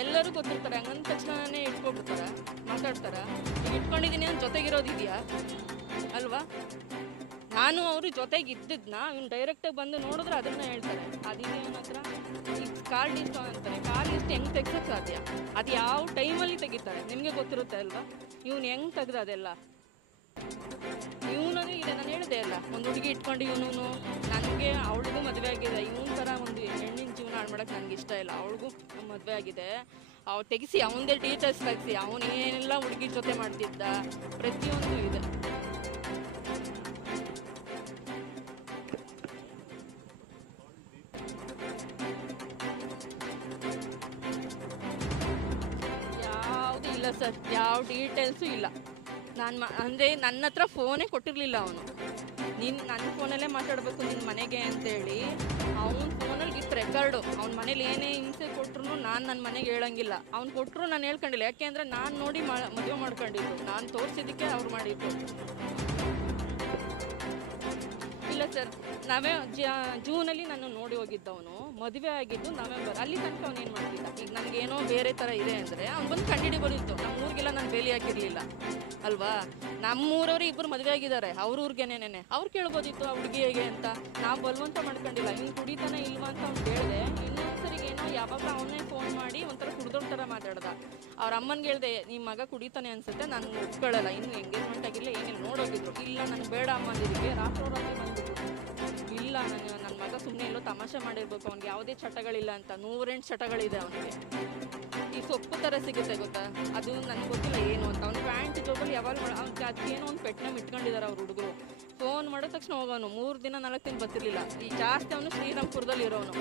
ಎಲ್ಲರೂ ಗೊತ್ತಿರ್ತಾರೆ, ಹಂಗಂದ ತಕ್ಷಣನೇ ಇಟ್ಕೊಬಿಡ್ತಾರ, ಮಾತಾಡ್ತಾರ. ಈಗ ಇಟ್ಕೊಂಡಿದ್ದೀನಿ ಅಂತ ಜೊತೆಗಿರೋದಿದೆಯಾ ಅಲ್ವಾ? ನಾನು ಅವರು ಜೊತೆಗೆ ಇದ್ದಿದ್ನ ಇವ್ನು ಡೈರೆಕ್ಟಾಗಿ ಬಂದು ನೋಡಿದ್ರೆ ಅದನ್ನ ಹೇಳ್ತಾರೆ, ಅದಿದೆ ಅವನ ಹತ್ರ. ಈಗ ಕಾರ್ ಲಿಸ್ಟ್ ಅಂತಾರೆ, ಕಾರ್ ಲಿಸ್ಟ್ ಹೆಂಗೆ ತೆಗ್ಸಕ್ಕೆ ಸಾಧ್ಯ? ಅದು ಯಾವ ಟೈಮಲ್ಲಿ ತೆಗಿತಾರೆ ನಿಮಗೆ ಗೊತ್ತಿರುತ್ತೆ ಅಲ್ವಾ? ಇವ್ನು ಹೆಂಗೆ ತೆಗ್ದ ಅದೆಲ್ಲ? ಇವನು ಇದೆ, ನಾನು ಹೇಳಿದೆ ಅಲ್ಲ, ಒಂದು ಹುಡುಗಿ ಇಟ್ಕೊಂಡು ಇವನು, ನನಗೆ ಅವಳಿಗೂ ಮದುವೆ ಆಗಿದೆ, ಇವನ ಥರ ಒಂದು ಹೆಣ್ಣಿನ ಜೀವನ ಹಾಳು ಮಾಡೋಕ್ಕೆ ನನಗೆ ಇಷ್ಟ ಇಲ್ಲ. ಅವಳಿಗೂ ಮದುವೆ ಆಗಿದೆ, ಅವ್ರು ತೆಗಿಸಿ ಅವನದೇ ಡೀಟೇಲ್ಸ್ ತೆಗಿಸಿ, ಅವನೇನೆಲ್ಲ ಹುಡುಗಿ ಜೊತೆ ಮಾಡ್ತಿದ್ದ, ಪ್ರತಿಯೊಂದು ಇದೆ. ಯಾವುದು ಇಲ್ಲ ಸರ್, ಯಾವ ಡೀಟೇಲ್ಸು ಇಲ್ಲ. ಅಂದರೆ ನನ್ನ ಹತ್ರ ಫೋನೇ ಕೊಟ್ಟಿರಲಿಲ್ಲ ಅವನು. ನನ್ನ ಫೋನಲ್ಲೇ ಮಾತಾಡಬೇಕು ನಿನ್ನ ಮನೆಗೆ ಅಂತೇಳಿ. ಅವನ ಫೋನಲ್ಲಿ ಇತ್ತು ರೆಕಾರ್ಡು. ಅವ್ನ ಮನೇಲಿ ಏನೇ ಹಿಂಸೆ ಕೊಟ್ಟರು ನಾನು ನನ್ನ ಮನೆಗೆ ಹೇಳಂಗಿಲ್ಲ. ಅವ್ನು ಕೊಟ್ಟರು ನಾನು ಹೇಳ್ಕೊಂಡಿಲ್ಲ, ಯಾಕೆ ಅಂದರೆ ನಾನು ನೋಡಿ ಮದುವೆ ಮಾಡ್ಕೊಂಡಿದ್ದು, ನಾನು ತೋರಿಸಿದ್ದಕ್ಕೆ ಅವ್ರು ಮಾಡಿದ್ದು. ಇಲ್ಲ ಸರ್, ಜೂನಲ್ಲಿ ನಾನು ನೋಡಿ ಹೋಗಿದ್ದವನು, ಮದುವೆ ಆಗಿದ್ದು ನವೆಂಬರ್. ಅಲ್ಲಿ ತನಕ ಅವ್ನು ಏನು ಮಾಡ್ತಿದ್ದ? ಈಗ ನನಗೇನೋ ಬೇರೆ ಥರ ಇದೆ ಅಂದರೆ ಅವ್ನು ಬಂದು ಕಂಡುಹಿಡಿಬೋದಿತ್ತು. ನಮ್ಮ ಊರಿಗೆಲ್ಲ ನಾನು ಬೇಲಿ ಹಾಕಿರಲಿಲ್ಲ ಅಲ್ವಾ? ನಮ್ಮೂರವ್ರು ಇಬ್ಬರು ಮದುವೆ ಆಗಿದ್ದಾರೆ, ಅವ್ರ ಊರಿಗೇನೇನೆ ಅವ್ರು ಕೇಳ್ಬೋದಿತ್ತು ಆ ಹುಡುಗಿ ಹೇಗೆ ಅಂತ. ನಾವು ಬಲವಂತ ಮಾಡ್ಕೊಂಡಿಲ್ಲ. ಇನ್ನು ಕುಡಿತಾನೆ ಇಲ್ವಾ ಅಂತ ಅವ್ನು ಕೇಳಿದೆ. ಇನ್ನೊಂದ್ಸರಿಗೇನೋ ಯಾವಾಗ ಅವನೇ ಫೋನ್ ಮಾಡಿ ಒಂಥರ ಕುಡ್ದೋರ್ ಥರ ಮಾತಾಡ್ದ. ಅವ್ರ ಅಮ್ಮನಿಗೆ ಹೇಳಿದೆ, ನಿಮ್ಮ ಮಗ ಕುಡಿತಾನೆ ಅನ್ಸುತ್ತೆ, ನಾನು ಒಪ್ಕೊಳ್ಳಲ್ಲ, ಇನ್ನು ಎಂಗೇಜ್ಮೆಂಟ್ ಆಗಿಲ್ಲ, ಏನಿಲ್ಲ, ನೋಡೋಗಿದ್ರು. ಇಲ್ಲ ನನಗೆ ಬೇಡ ಅಮ್ಮ ಅಂದಿದ್ದಕ್ಕೆ ರಾತ್ರೋರಾತ್ರಿ ಬಂದ್ಬಿಟ್ಟು, ಇಲ್ಲ ನನ್ನ ಮಗ ಸುಮ್ಮನೆ ಎಲ್ಲೋ ತಮಾಷೆ ಮಾಡಿರ್ಬೇಕು, ಅವ್ನಿಗೆ ಯಾವುದೇ ಚಟಗಳಿಲ್ಲ ಅಂತ. 108 ಚಟಗಳಿದೆ ಅವನಿಗೆ. ಈ ಸೊಪ್ಪು ಥರ ಸಿಗುತ್ತೆ ಗೊತ್ತಾ, ಅದು ನನಗೆ ಗೊತ್ತಿಲ್ಲ ಏನು ಅಂತ. ಅವ್ನು ಪ್ಯಾಂಟ್ ಜೋಬಲ್ಲಿ ಯಾವಾಗ ಅವ್ನಿಗೆ ಅದಕ್ಕೇನೋ ಒಂದು ಪೆಟ್ಟನ್ನ ಇಟ್ಕೊಂಡಿದ್ದಾರೆ ಅವ್ರ ಹುಡುಗರು. ಫೋನ್ ಮಾಡಿದ ತಕ್ಷಣ ಹೋಗೋನು, 3 ದಿನ 4 ದಿನ ಬರ್ತಿರ್ಲಿಲ್ಲ. ಈ ಜಾಸ್ತಿ ಅವನು ಶ್ರೀರಾಮ್ಪುರದಲ್ಲಿ ಇರೋನು.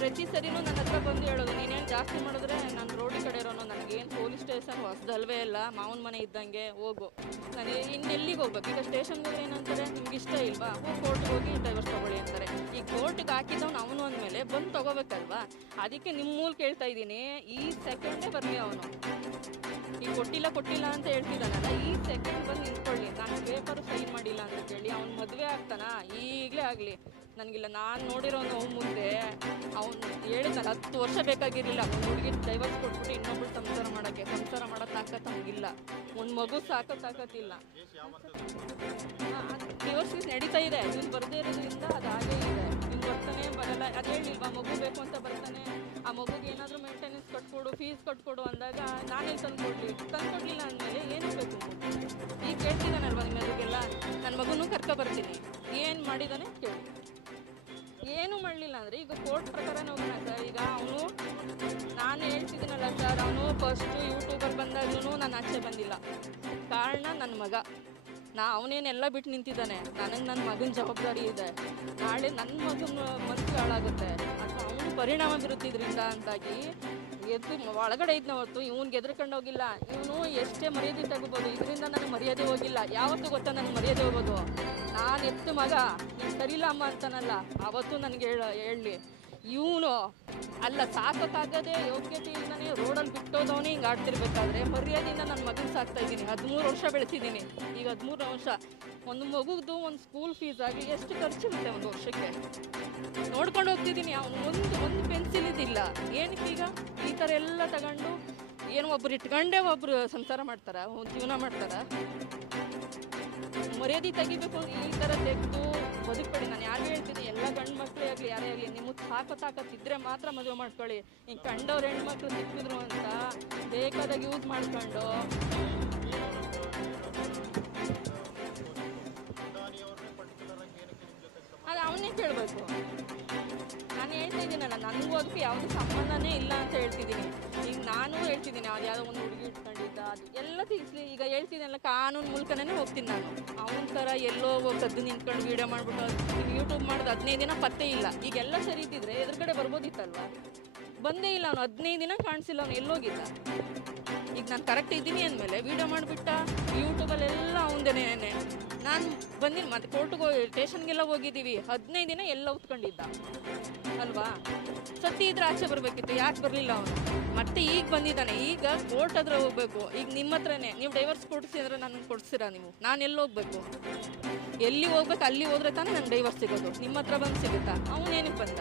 ಪ್ರತಿ ಸರಿನೂ ನನ್ನ ಹತ್ರ ಬಂದು ಹೇಳೋದು, ನೀನೇನು ಜಾಸ್ತಿ ಮಾಡಿದ್ರೆ ನಾನು ರೋಡಿ ಕಡೆ ಇರೋನು, ನನಗೇನು ಪೊಲೀಸ್ ಸ್ಟೇಷನ್ ಹೊಸದಲ್ವೇ ಇಲ್ಲ, ಮಾವನ ಮನೆ ಇದ್ದಂಗೆ, ಹೋಗು, ನಾನು ಇನ್ನೆಲ್ಲಿಗೆ ಹೋಗ್ಬೇಕು? ಈಗ ಸ್ಟೇಷನ್ಗೆ ಹೋದ್ರೆ ಏನಂತಾರೆ, ನಿಮ್ಗೆ ಇಷ್ಟ ಇಲ್ವಾ, ಕೋರ್ಟ್ಗೆ ಹೋಗಿ ಡೈವರ್ಸ್ ತೊಗೊಳ್ಳಿ ಅಂತಾರೆ. ಈ ಕೋರ್ಟ್ಗೆ ಹಾಕಿದವನು ಅವನು ಅಂದಮೇಲೆ ಬಂದು ತೊಗೋಬೇಕಲ್ವಾ? ಅದಕ್ಕೆ ನಿಮ್ಮ ಮೂಲ ಕೇಳ್ತಾ ಇದ್ದೀನಿ, ಈ ಸೆಕೆಂಡೇ ಬರಲಿ ಅವನು. ಈಗ ಕೊಟ್ಟಿಲ್ಲ ಅಂತ ಹೇಳ್ತಿದ್ದಾನಲ್ಲ, ಈ ಸೆಕೆಂಡ್ ಬಂದು ನಿಂತ್ಕೊಳ್ಳಿ, ನಾನು ಪೇಪರು ಸೈನ್ ಮಾಡಿಲ್ಲ ಅಂತ ಹೇಳಿ ಅವ್ನು ಮದುವೆ ಆಗ್ತಾನ ಈಗಲೇ ಆಗಲಿ, ನನಗಿಲ್ಲ. ನಾನು ನೋಡಿರೋ ನೋವು ಮುಂದೆ ಅವ್ನು ಹೇಳಿದ್ನಲ್ಲ, 10 ವರ್ಷ ಬೇಕಾಗಿರಲಿಲ್ಲ ಒಂದು ಹುಡುಗಿ ಡೈವರ್ಸ್ ಕೊಟ್ಬಿಟ್ಟು ಇನ್ನೊಬ್ಳು ಸಂಸಾರ ಮಾಡೋ ತಾಕತ್ತು ಅವ್ನಿಗಿಲ್ಲ. ಒಂದು ಮಗು ತಾಕತ್ತಿಲ್ಲ. ಡಿವೋರ್ಸ್ ನಡೀತಾ ಇದೆ, ಇವ್ನು ಬರದೇ ಇರೋದ್ರಿಂದ ಅದು ಹಾಗೇ ಇದೆ. ಇವ್ನು ಬರ್ತಾನೆ ಬರಲ್ಲ, ಅದು ಹೇಳಿಲ್ವಾ, ಮಗು ಬೇಕು ಅಂತ ಬರ್ತಾನೆ. ಆ ಮಗುಗೆ ಏನಾದರೂ ಮೇಂಟೆನೆನ್ಸ್ ಕಟ್ಕೊಡು, ಫೀಸ್ ಕಟ್ಕೊಡು ಅಂದಾಗ ನಾನೇನು ತಂದ್ಕೊಡ್ಲಿಲ್ಲ ಅಂದಮೇಲೆ ಏನು ಬೇಕು? ಈಗ ಕೇಳ್ತಿದ್ದಾನಲ್ವ ನಿಮ್ಮದಕ್ಕೆಲ್ಲ, ನನ್ನ ಮಗುನೂ ಬರ್ತೀನಿ, ಏನು ಮಾಡಿದ್ದಾನೆ ಕೇಳಿ. ಏನು ಮಾಡಲಿಲ್ಲ ಅಂದರೆ ಈಗ ಕೋರ್ಟ್ ಪ್ರಕಾರನೇ ಹೋಗೋಣ ಸರ್. ಈಗ ಅವನು, ನಾನು ಹೇಳ್ತಿದ್ದೀನಲ್ಲ ಸರ್, ಅವನು ಫಸ್ಟು ಯೂಟ್ಯೂಬರ್ ಬಂದಾಗ್ಲೂ ನಾನು ಆಚೆ ಬಂದಿಲ್ಲ. ಕಾರಣ ನನ್ನ ಮಗ. ಅವನೇನೆಲ್ಲ ಬಿಟ್ಟು ನಿಂತಿದ್ದಾನೆ. ನನಗೆ ನನ್ನ ಮಗನ ಜವಾಬ್ದಾರಿ ಇದೆ. ನಾಳೆ ನನ್ನ ಮಗನ ಮನಸ್ಸು ಹಾಳಾಗುತ್ತೆ ಅಥವಾ ಅವನು ಪರಿಣಾಮ ಬೀರುತ್ತಿದ್ರಿಂದ ಅಂತಾಗಿ ಒಳಗಡೆ ಇದ್ನ ಹೊತ್ತು ಇವ್ನಿಗೆ ಎದುರ್ಕೊಂಡು ಹೋಗಿಲ್ಲ. ಇವನು ಎಷ್ಟೇ ಮರ್ಯಾದೆ ತಗೋಬೋದು, ಇದರಿಂದ ನನಗೆ ಮರ್ಯಾದೆ ಹೋಗಿಲ್ಲ. ಯಾವತ್ತೂ ಗೊತ್ತಾ ನನಗೆ ಮರ್ಯಾದೆ ಹೋಗೋದು? ನಾನು ಎತ್ತು ಮಗ ನೀನು ಸರಿಲ್ಲ ಅಮ್ಮ ಅಂತಾನಲ್ಲ, ಆವತ್ತು ನನಗೆ ಹೇಳಲಿ. ಇವನು ಅಲ್ಲ, ಸಾಕೋಕ್ಕಾಗದೆ ಯೋಗ್ಯತೆ ಇಲ್ಲದೇ ರೋಡಲ್ಲಿ ಬಿಟ್ಟೋದವನೇ ಹಿಂಗೆ ಆಡ್ತಿರ್ಬೇಕಾದ್ರೆ ಮರ್ಯಾದೆಯಿಂದ ನನ್ನ ಮಗನ ಸಾಕ್ತಾ ಇದ್ದೀನಿ. 13 ವರ್ಷ ಬೆಳೆಸಿದ್ದೀನಿ. ಈಗ 13 ವರ್ಷ ಒಂದು ಮಗುದು ಒಂದು ಸ್ಕೂಲ್ ಫೀಸ್ ಆಗಿ ಎಷ್ಟು ಖರ್ಚಿರುತ್ತೆ ಒಂದು ವರ್ಷಕ್ಕೆ ನೋಡ್ಕೊಂಡು ಹೋಗ್ತಿದ್ದೀನಿ. ಅವನು ಒಂದು ಪೆನ್ಸಿಲ್ ಇದಿಲ್ಲ. ಏನಕ್ಕೆ ಈಗ ಈ ಥರ ಎಲ್ಲ ತಗೊಂಡು ಏನು ಒಬ್ರು ಇಟ್ಕೊಂಡೇ ಒಬ್ರು ಸಂಸಾರ ಮಾಡ್ತಾರ, ಜೀವನ ಮಾಡ್ತಾರ? ಮರ್ಯಾದೆ ತೆಗಿಬೇಕು. ಈ ಥರ ತೆಗೆದು ಬದುಕಬೇಡಿ. ನಾನು ಯಾರು ಹೇಳ್ತಿದ್ದೆ, ಎಲ್ಲ ಗಂಡು ಮಕ್ಕಳೇ ಆಗಲಿ ಯಾರೇ ಆಗಲಿ, ನಿಮಗೆ ತಾಕತ್ತಿದ್ರೆ ಮಾತ್ರ ಮದುವೆ ಮಾಡ್ಕೊಳ್ಳಿ. ಹಿಂಗೆ ಕಂಡವ್ರು ಹೆಣ್ಮಕ್ಳು ಸಿಕ್ಕಿದ್ರು ಅಂತ ಬೇಕಾದಾಗ ಯೂಸ್ ಮಾಡ್ಕೊಂಡು ಅದು ಅವನ್ನೇ ಕೇಳಬೇಕು. ನಾನು ಹೇಳ್ತಾ ಇದ್ದೀನಲ್ಲ, ನನಗೂ ಅದಕ್ಕೆ ಯಾವುದೇ ಸಂಬಂಧನೇ ಇಲ್ಲ ಅಂತ ಹೇಳ್ತಿದ್ದೀನಿ. ಈಗ ನಾನು ಹೇಳ್ತಿದ್ದೀನಿ, ಅದು ಯಾವುದೋ ಒಂದು ಹುಡುಗಿ ಇಟ್ಕೊಂಡಿದ್ದ ಅದು ಎಲ್ಲ ತಿಳಿಸ್ಲಿ. ಈಗ ಹೇಳ್ತಿದ್ದೀನಲ್ಲ, ಕಾನೂನು ಮೂಲಕನೇ ಹೋಗ್ತೀನಿ ನಾನು. ಅವನ ಥರ ಎಲ್ಲೋ ಕದ್ದು ನಿಂತ್ಕೊಂಡು ವೀಡಿಯೋ ಮಾಡಿಬಿಟ್ಟು ಈಗ ಯೂಟ್ಯೂಬ್ ಮಾಡೋದು 15 ದಿನ ಪತ್ತೆ ಇಲ್ಲ. ಈಗೆಲ್ಲ ಸರಿ ಇದ್ದಿದ್ರೆ ಎದುರುಗಡೆ ಬರ್ಬೋದಿತ್ತಲ್ವ? ಬಂದೇ ಇಲ್ಲ ಅವನು. 15 ದಿನ ಕಾಣಿಸಿಲ್ಲ ಅವನು, ಎಲ್ಲೋಗಿದ್ದ? ಈಗ ನಾನು ಕರೆಕ್ಟ್ ಇದ್ದೀನಿ ಅಂದಮೇಲೆ ವೀಡಿಯೋ ಮಾಡಿಬಿಟ್ಟ. ಯೂಟ್ಯೂಬಲ್ಲೆಲ್ಲ ಅವನದೇನೇನೆ. ನಾನು ಬಂದಿನಿ, ಮತ್ತೆ ಕೋರ್ಟ್ಗೆ ಸ್ಟೇಷನ್ಗೆಲ್ಲ ಹೋಗಿದ್ದೀವಿ. 15 ದಿನ ಎಲ್ಲ ಉತ್ಕೊಂಡಿದ್ದ ಅಲ್ವಾ? ಸತ್ಯ ಇದ್ರೆ ಆಚೆ ಬರಬೇಕಿತ್ತು, ಯಾಕೆ ಬರಲಿಲ್ಲ ಅವನು? ಮತ್ತೆ ಈಗ ಬಂದಿದ್ದಾನೆ. ಈಗ ಕೋರ್ಟ್ ಹತ್ರ ಹೋಗ್ಬೇಕು. ಈಗ ನಿಮ್ಮ ಹತ್ರನೇ ನೀವು ಡೈವರ್ಸ್ ಕೊಡಿಸಿ ಅಂದರೆ ನನಗೆ ಕೊಡಿಸ್ತೀರಾ ನೀವು? ನಾನು ಎಲ್ಲಿ ಹೋಗ್ಬೇಕು? ಎಲ್ಲಿ ಹೋಗ್ಬೇಕು? ಅಲ್ಲಿ ಹೋದ್ರೆ ತಾನೇ ನಂಗೆ ಡೈವರ್ಸ್ ಸಿಗೋದು. ನಿಮ್ಮ ಹತ್ರ ಬಂದು ಸಿಗುತ್ತಾ? ಅವನೇನಕ್ಕೆ ಬಂದ?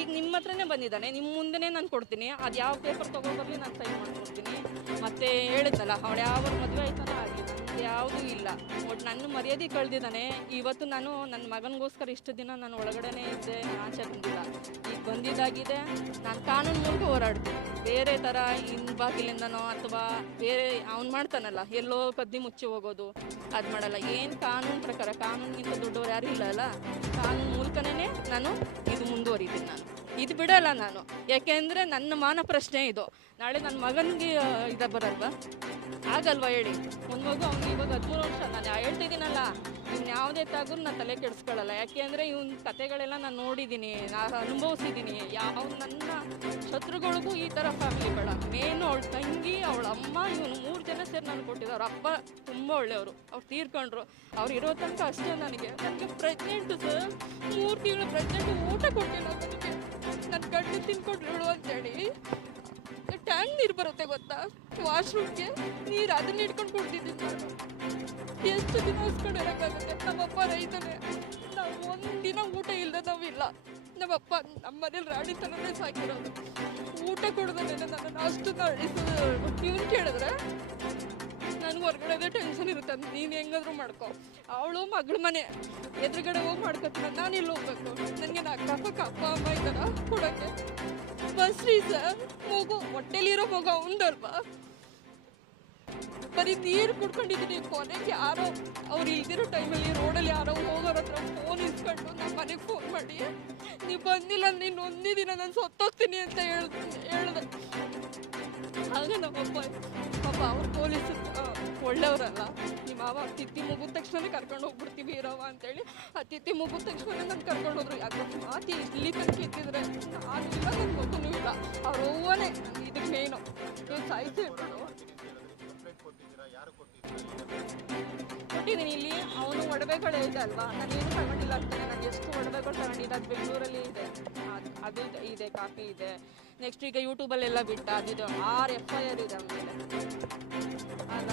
ಈಗ ನಿಮ್ಮ ಹತ್ರನೇ ಬಂದಿದ್ದಾನೆ, ನಿಮ್ಮ ಮುಂದೆನೇ ನಾನು ಕೊಡ್ತೀನಿ, ಅದು ಯಾವ ಪೇಪರ್ ತೊಗೊಬರಲಿ ನಾನು ಸೈನ್ ಮಾಡ್ಕೊಡ್ತೀನಿ. ಮತ್ತೆ ಹೇಳಿದ್ನಲ್ಲ, ಅವಳು ಯಾವ ಮದುವೆ ಆಯ್ತಾನೋ ಆಗಲಿ, ನನಗೆ ಯಾವುದೂ ಇಲ್ಲ. ಒಟ್ಟು ನನ್ನ ಮರ್ಯಾದೆ ಕಳೆದಿದ್ದಾನೆ. ಇವತ್ತು ನಾನು ನನ್ನ ಮಗನಿಗೋಸ್ಕರ ಇಷ್ಟು ದಿನ ನಾನು ಒಳಗಡೆನೇ ಇದ್ದೆ, ನಾನು ಆಚೆ ಬಂದಿಲ್ಲ. ಈಗ ಬಂದಿದ್ದಾಗಿದೆ, ನಾನು ಕಾನೂನು ಮೂಲಕ ಹೋರಾಡ್ತೀನಿ. ಬೇರೆ ಥರ ಹಿಂಬಾಗಿಲಿಂದನೋ ಅಥವಾ ಬೇರೆ ಅವ್ನು ಮಾಡ್ತಾನಲ್ಲ, ಎಲ್ಲೋ ಕದ್ದಿ ಮುಚ್ಚಿ ಹೋಗೋದು ಅದು ಮಾಡಲ್ಲ. ಏನು ಕಾನೂನು ಪ್ರಕಾರ, ಕಾನೂನಿಗಿಂತ ದೊಡ್ಡವ್ರು ಯಾರೂ ಇಲ್ಲ ಅಲ್ಲ, ಕಾನೂನು ಮೂಲಕನೇ ನಾನು ಇದು ಮುಂದುವರಿತೀನಿ. ನಾನು ಇದು ಬಿಡಲ್ಲ ನಾನು, ಯಾಕೆಂದರೆ ನನ್ನ ಮಾನ ಪ್ರಶ್ನೆ ಇದು. ನಾಳೆ ನನ್ನ ಮಗನಿಗೆ ಇದು ಬರಲ್ವಾ, ಆಗಲ್ವಾ ಹೇಳಿ? ಒಂದು ಮಗು ಅವ್ನಿಗೆ ಇವಾಗ 13 ವರ್ಷ. ನಾನು ಹೇಳ್ತಿದ್ದೀನಲ್ಲ, ಇವ್ನು ಯಾವುದೇ ತಾಗೂ ನಾನು ತಲೆ ಕೆಡಿಸ್ಕೊಳ್ಳಲ್ಲ. ಯಾಕೆ ಅಂದರೆ ಇವ್ನ ಕತೆಗಳೆಲ್ಲ ನಾನು ನೋಡಿದ್ದೀನಿ, ನಾನು ಅನುಭವಿಸಿದ್ದೀನಿ. ಯಾವ ನನ್ನ ಶತ್ರುಗಳಿಗೂ ಈ ಥರ ಫ್ಯಾಮಿಲಿ ಬೇಡ. ಮೇನು ಅವಳ ತಂಗಿ, ಅವಳ ಅಮ್ಮ, ಇವನು 3 ಜನ ಸೇರಿ ನಾನು ಕೊಟ್ಟಿದ್ದಾರೆ. ಅವ್ರ ಅಪ್ಪ ತುಂಬ ಒಳ್ಳೆಯವರು, ಅವ್ರು ತೀರ್ಕೊಂಡ್ರು. ಅವ್ರು ಇರೋ ತನಕ ಅಷ್ಟೇ. ನನಗೆ ಪ್ರೆಗ್ನೆಂಟು ಸರ್, 3 ತಿಂಗಳು ಪ್ರೆಗ್ನೆಂಟು, ಊಟ ಕೊಟ್ಟಿಲ್ಲ ನನಗೆ. ನನ್ನ ಗಂಡು ತಿನ್ಕೊಟ್ರು ಅಂತೇಳಿ ಟ್ಯಾಂಕ್ ನೀರು ಬರುತ್ತೆ ಗೊತ್ತಾ, ವಾಶ್ರೂಮ್ಗೆ ನೀರು, ಅದನ್ನ ಇಟ್ಕೊಂಡು ಕೊಡ್ತಿದ್ದೀನಿ ನಾನು. ಎಷ್ಟು ದಿನ ಹೊಸ್ಕೊಂಡಿರೋಕ್ಕಾಗುತ್ತೆ? ನಮ್ಮಪ್ಪ ರೈತನೇ, ನಾವು ಒಂದಿನ ಊಟ ಇಲ್ಲದೆ ನಾವಿಲ್ಲ. ನಮ್ಮಪ್ಪ ನಮ್ಮ ಮನೇಲಿ ರಾಣಿ ಥರನೇ ಸಾಕಿರೋದು. ಊಟ ಕೊಡೋದನ್ನೇ ನನ್ನನ್ನು ಅಷ್ಟು ಅಳಿಸೋದು. ಇವನು ಕೇಳಿದ್ರೆ ನನಗೆ ಹೊರಗಡೆದೇ ಟೆನ್ಷನ್ ಇರುತ್ತೆ. ನೀನು ಹೆಂಗಾದ್ರೂ ಮಾಡ್ಕೊ, ಅವಳು ಮಗಳ ಮನೆ ಎದುರುಗಡೆ ಹೋಗಿ ಮಾಡ್ಕೊತೀನಿ, ನಾನು ಎಲ್ಲಿ ಹೋಗ್ಬೇಕು? ನನಗೆ ಅಕ್ಕಪಕ್ಕ ಅಪ್ಪ ಅಮ್ಮ ಇದ್ದಾರ ಕೊಡೋಕ್ಕೆ? ಬಸ್ರಿ ಸರ್, ಮಗು ಹೊಟ್ಟೆಲಿರೋ ಮಗು ಅವನದಲ್ವಾ? ಬರೀ ನೀರು ಕುಡ್ಕೊಂಡಿದ್ದೀನಿ. ಕೊನೆಗೆ ಯಾರೋ ಅವ್ರು ಇಲ್ದಿರೋ ಟೈಮಲ್ಲಿ ರೋಡಲ್ಲಿ ಯಾರೋ ಹೋಗೋರ ಹತ್ರ ಫೋನ್ ಇಸ್ಕೊಂಡು ನಮ್ಮ ಮನೆಗೆ ಫೋನ್ ಮಾಡಿ, ನೀವು ಬಂದಿಲ್ಲ, ನೀನು ಒಂದೇ ದಿನ ನಾನು ಸತ್ತೋಗ್ತೀನಿ ಅಂತ ಹೇಳ್ದೆ. ಆಗ ನಮ್ಮಪ್ಪ ಪಾಪ ಅವ್ರು ಪೊಲೀಸ್ ಒಳ್ಳೆಯವರಲ್ಲ, ನಿಮ್ಮ ಮಾವ ತಿಥಿ ಮುಗಿದ ತಕ್ಷಣ ಕರ್ಕೊಂಡು ಹೋಗ್ಬಿಡ್ತೀವಿ ಇರೋವ ಅಂತೇಳಿ ಆ ತಿಥಿ ಮುಗಿದ ತಕ್ಷಣ ನಾನು ಕರ್ಕೊಂಡು ಹೋದ್ರು. ಅಕಸ್ಮಾತ್ ಇಲ್ಲಿ ತನಕ ಇದ್ದಿದ್ರೆ ನಾನು ಇಲ್ಲ, ನನ್ನ ಮಗುನೂ ಇಲ್ಲ. ಅವ್ರ ಅವ್ವನೇ ಇದಕ್ಕೆ ಮೇನು. ನೀವು ಸಾಯಿಸಿ ಕೊಟ್ಟಿದ್ದೀನಿ. ಇಲ್ಲಿ ಅವನು ಒಡವೆಗಳೇ ಇದೆ ಅಲ್ವಾ, ನಾನೇನು ತಗೊಂಡಿಲ್ಲ ಅಂತಾನೆ. ನಾನು ಎಷ್ಟು ಒಡವೆಗಳು ತಗೊಂಡಿದ್ದೆ, ಅದು ಬೆಂಗಳೂರಲ್ಲಿ ಇದೆ, ಅದು ಇದೆ, ಕಾಪಿ ಇದೆ. ನೆಕ್ಸ್ಟ್ ಈಗ ಯೂಟ್ಯೂಬಲ್ಲೆಲ್ಲ ಬಿಟ್ಟ, ಅದಿದೆ. 6 FIR ಇದೆ ಆಮೇಲೆ ಅಲ್ಲ,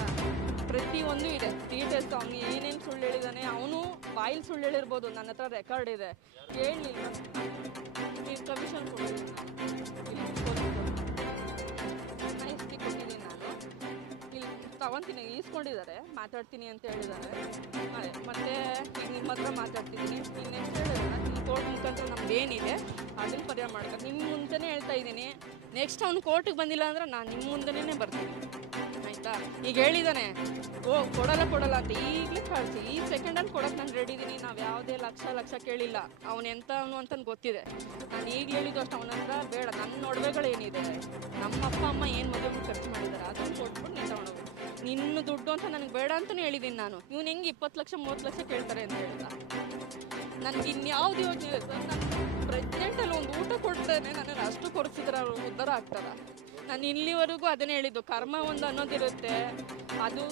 ಪ್ರತಿಯೊಂದು ಇದೆ. ಡೀಟೇಲ್ಸ್, ಅವನು ಏನೇನು ಸುಳ್ಳು ಹೇಳಿದಾನೆ, ಅವನು ಬಾಯಲ್ಲಿ ಸುಳ್ಳು ಹೇಳಿರ್ಬೋದು, ನನ್ನ ಹತ್ರ ರೆಕಾರ್ಡ್ ಇದೆ. ಹೇಳಲಿಲ್ಲ, ನೀವು ಕಮಿಷನ್ ಕೊಟ್ಟಿದ್ದೀನಿ ನಾನು, ನೈಸ್ಟಿ ಕೊಟ್ಟಿದ್ದೀನಿ ನಾನು. ಇಲ್ಲಿ ತಗೊತೀನಿ, ಈಸ್ಕೊಂಡಿದ್ದಾರೆ, ಮಾತಾಡ್ತೀನಿ ಅಂತ ಹೇಳಿದ್ದಾರೆ. ಮತ್ತೆ ಈಗ ನಿಮ್ಮ ಹತ್ರ ಮಾತಾಡ್ತಿದ್ದೀನಿ. ಈಗ ನೆಕ್ಸ್ಟ್ ಹೇಳಿದ್ರೆ ನಿಮ್ಮ ಕೋರ್ಟ್ ಮುಖಾಂತರ ನಮ್ದು ಏನಿದೆ ಅದನ್ನು ಪರಿಹಾರ ಮಾಡ್ತಾರೆ. ನಿಮ್ಮ ಮುಂದೆನೇ ಹೇಳ್ತಾ ಇದ್ದೀನಿ. ನೆಕ್ಸ್ಟ್ ಅವ್ನು ಕೋರ್ಟಿಗೆ ಬಂದಿಲ್ಲ ಅಂದ್ರೆ ನಾನು ನಿಮ್ಮ ಮುಂದೆನೇ ಬರ್ತೀನಿ, ಆಯಿತಾ? ಈಗ ಹೇಳಿದ್ದಾನೆ, ಕೊಡಲ್ಲ ಅಂತ. ಈಗಲೇ ಕಳಿಸಿ, ಈ ಸೆಕೆಂಡಲ್ಲಿ ಕೊಡೋಕೆ ನಾನು ರೆಡಿ ಇದ್ದೀನಿ. ನಾವು ಯಾವುದೇ ಲಕ್ಷ ಕೇಳಿಲ್ಲ. ಅವನು ಎಂಥವನು ಅಂತಂದು ಗೊತ್ತಿದೆ. ನಾನು ಈಗ ಹೇಳಿದ್ದು ಅಷ್ಟು ಅವನ ಹತ್ರ ಬೇಡ. ನನ್ನ ಒಡವೆಗಳೇನಿದೆ, ನಮ್ಮ ಅಪ್ಪ ಅಮ್ಮ ಏನು ಮದುವೆ ಖರ್ಚು ಮಾಡಿದ್ದಾರೆ ಅದನ್ನು ಕೊಟ್ಬಿಟ್ಟು ನೀನು ತಗೊಂಡೋಗು. ನಿನ್ನ ದುಡ್ಡು ಅಂತ ನನಗೆ ಬೇಡ ಅಂತಲೇ ಹೇಳಿದ್ದೀನಿ ನಾನು. ಇವನು ಹೆಂಗೆ 20 ಲಕ್ಷ 30 ಲಕ್ಷ ಕೇಳ್ತಾರೆ ಅಂತ ಹೇಳ್ದ. ನನಗೆ ಇನ್ಯಾವುದು ಯೋಚನೆ ಇದೆ ಸರ್? ನಾನು ಪ್ರೆಗ್ನೆಂಟಲ್ಲಿ ಒಂದು ಊಟ ಕೊಡ್ತೇನೆ, ನನ್ನನ್ನು ಅಷ್ಟು ಕೊಡಿಸಿದ್ರೆ ಅವರು ಉದ್ಧಾರ ಆಗ್ತಾರ? ನಾನು ಇಲ್ಲಿವರೆಗೂ ಅದನ್ನೇ ಹೇಳಿದ್ದು, ಕರ್ಮ ಒಂದು ಅನ್ನೋದಿರುತ್ತೆ. ಅದು